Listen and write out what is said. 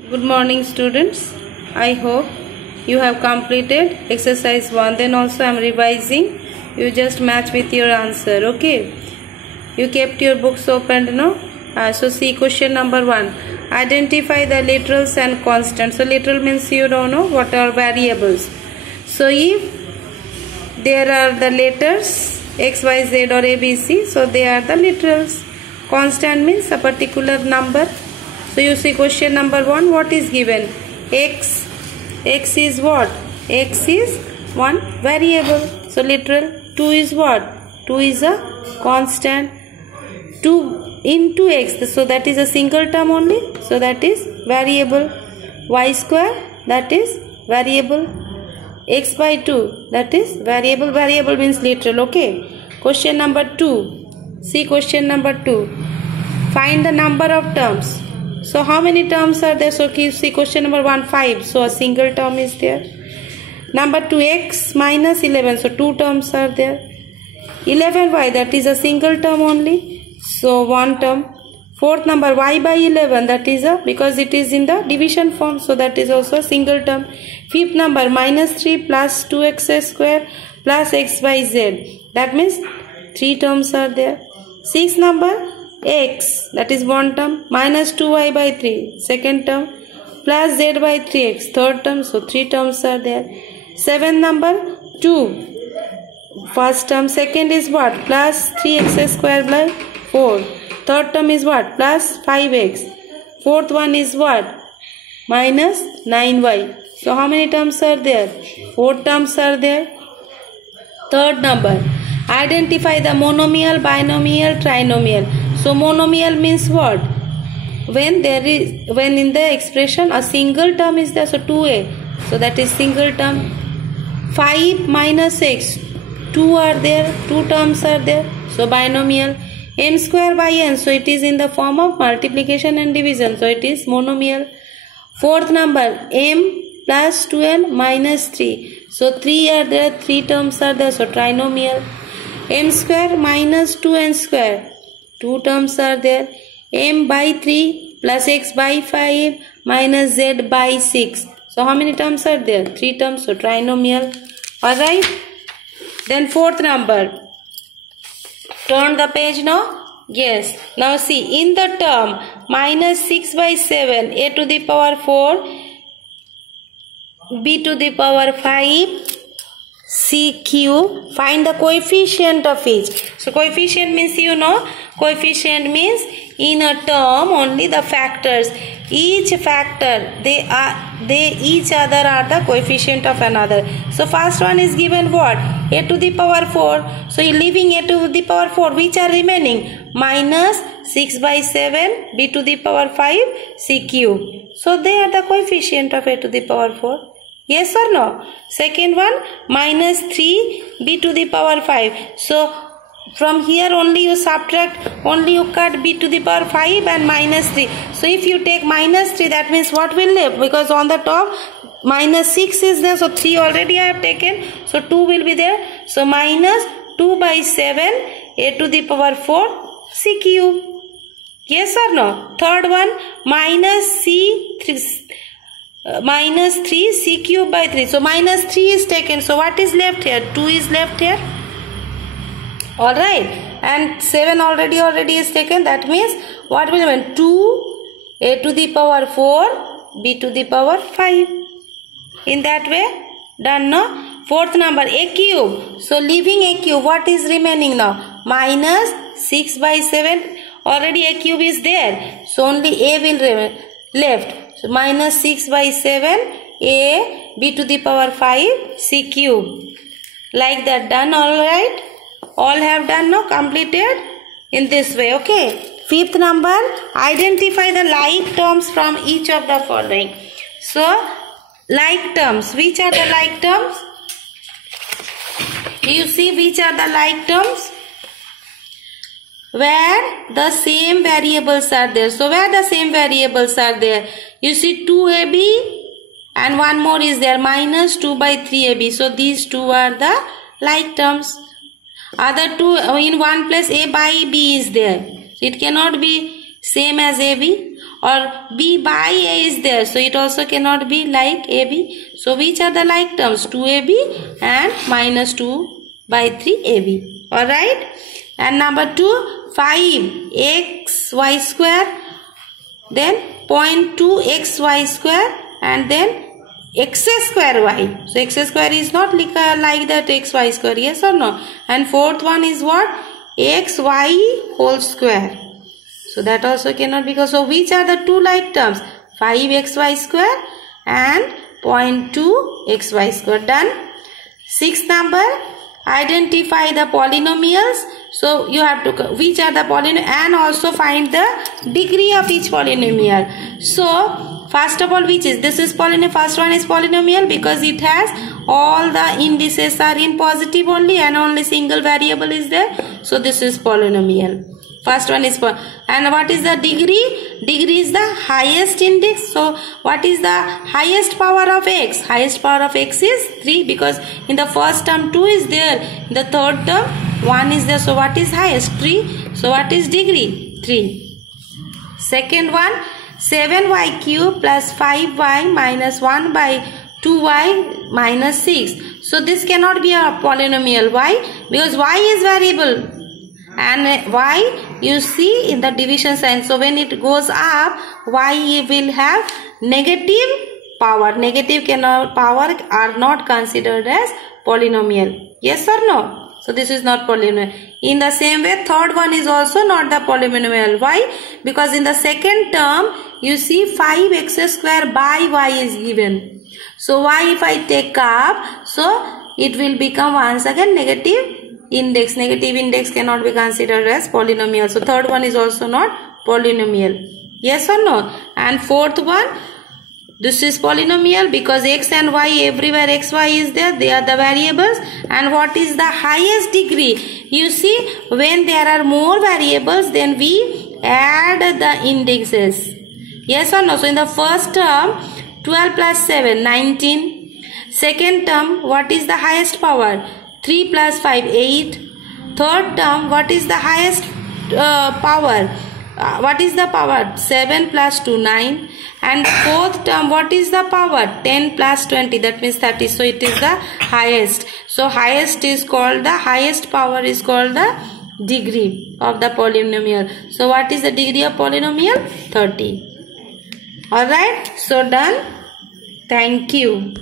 Good morning students. I hope you have completed exercise 1. Then also I am revising. You just match with your answer. Okay. You kept your books open, no? So see question number 1. Identify the literals and constants. So literal means you don't know what are variables. So if there are the letters X, Y, Z or A, B, C, so they are the literals. Constant means a particular number. So you see question number 1, what is given? X. X is what? X is one variable. So literal. 2 is what? 2 is a constant. 2 into X. So that is a single term only. So that is variable. Y square, that is variable. X by 2, that is variable. Variable means literal. Okay. Question number 2. See question number 2. Find the number of terms. So how many terms are there? So see question number 1, 5. So a single term is there. Number 2, X minus 11. So 2 terms are there. 11Y, that is a single term only. So 1 term. Fourth number, Y by 11. That is because it is in the division form. So that is also a single term. Fifth number, minus 3 plus 2x square plus x by z. That means 3 terms are there. Sixth number, X, that is 1 term, minus 2y by 3, second term, plus z by 3x, third term, so 3 terms are there. Seventh number, 2, first term, second is what? Plus 3x square by 4, third term is what? Plus 5x, fourth one is what? Minus 9y. So how many terms are there? 4 terms are there. Third number, identify the monomial, binomial, trinomial. So monomial means what? When in the expression a single term is there, so 2a, so that is single term. 5 minus x, 2 are there, 2 terms are there, so binomial. M square by n, so it is in the form of multiplication and division, so it is monomial. Fourth number, m plus 2n minus 3, so 3 are there, 3 terms are there, so trinomial. M square minus 2n square, 2 terms are there. M by 3 plus x by 5 minus z by 6. So how many terms are there? 3 terms, so trinomial. Alright. Then fourth number. Turn the page now. Yes. Now see, in the term minus 6 by 7, a to the power 4, b to the power 5, C cube, find the coefficient of each. So coefficient means coefficient means in a term only the factors. Each factor, they each other are the coefficient of another. So first one is given what? A to the power 4. So leaving a to the power 4, which are remaining? Minus 6 by 7, b to the power 5, C cube. So they are the coefficient of a to the power 4. Yes or no? Second one, minus 3 b to the power 5. So from here only you subtract, only you cut b to the power 5 and minus 3. So if you take minus 3, that means what will live? Because on the top minus 6 is there, so 3 already I have taken. So 2 will be there. So minus 2 by 7 a to the power 4 c cube. Yes or no? Third one, minus 3 c cube by 3. So minus 3 is taken. So what is left here? 2 is left here. Alright. And 7 already is taken. That means what will happen? 2 a to the power 4 b to the power 5. In that way, done no? Fourth number, a cube. So leaving a cube, what is remaining now? Minus 6 by 7. Already a cube is there. So only a will remain left. So minus 6 by 7 a b to the power 5 c cube. Like that, done. Alright. All have done now, completed in this way. Okay. Fifth number, identify the like terms from each of the following. So like terms, which are the like terms? You see which are the like terms? Where the same variables are there. So where the same variables are there? You see 2ab and one more is there, minus 2 by 3ab. So these two are the like terms. Other two in one place a by b is there. It cannot be same as ab. or b by a is there, so it also cannot be like ab. So which are the like terms? 2ab and minus 2 by 3ab. Alright. And number 2, 5xy square, then 0.2xy square, and then x square y. So x square is not like that xy square, yes or no? And fourth one is what? xy whole square. So that also cannot be. So which are the two like terms? 5xy square and 0.2xy square. Done. Sixth number, identify the polynomials. So you have to, which are the polynomial, and also find the degree of each polynomial. So first of all, which is, this is polynomial, first one is polynomial because it has all the indices are in positive only and only single variable is there. So this is polynomial. First one is, and what is the degree? Degree is the highest index. So what is the highest power of x? Highest power of x is 3 because in the first term 2 is there, in the third term 1 is there. So what is highest? 3. So what is degree? 3. Second one, 7y cube plus 5y minus 1 by 2y minus 6. So this cannot be a polynomial. Why? Because y is variable and y you see in the division sign. So when it goes up, y will have negative power. Negative power are not considered as polynomial. Yes or no? So this is not polynomial. In the same way, third one is also not the polynomial. Why? Because in the second term, you see 5x square by y is given. So y if I take up, so it will become once again negative index. Negative index cannot be considered as polynomial. So third one is also not polynomial. Yes or no? And fourth one, this is polynomial because x and y, everywhere xy is there, they are the variables. And what is the highest degree? You see, when there are more variables, then we add the indexes. Yes or no? So in the first term, 12 plus 7, 19. Second term, what is the highest power? 3 plus 5, 8. Third term, what is the highest power? What is the power? 7 plus 2, 9. And fourth term, what is the power? 10 plus 20, that means 30. So it is the highest. So highest is called, the highest power is called the degree of the polynomial. So what is the degree of polynomial? 30. Alright, so done. Thank you.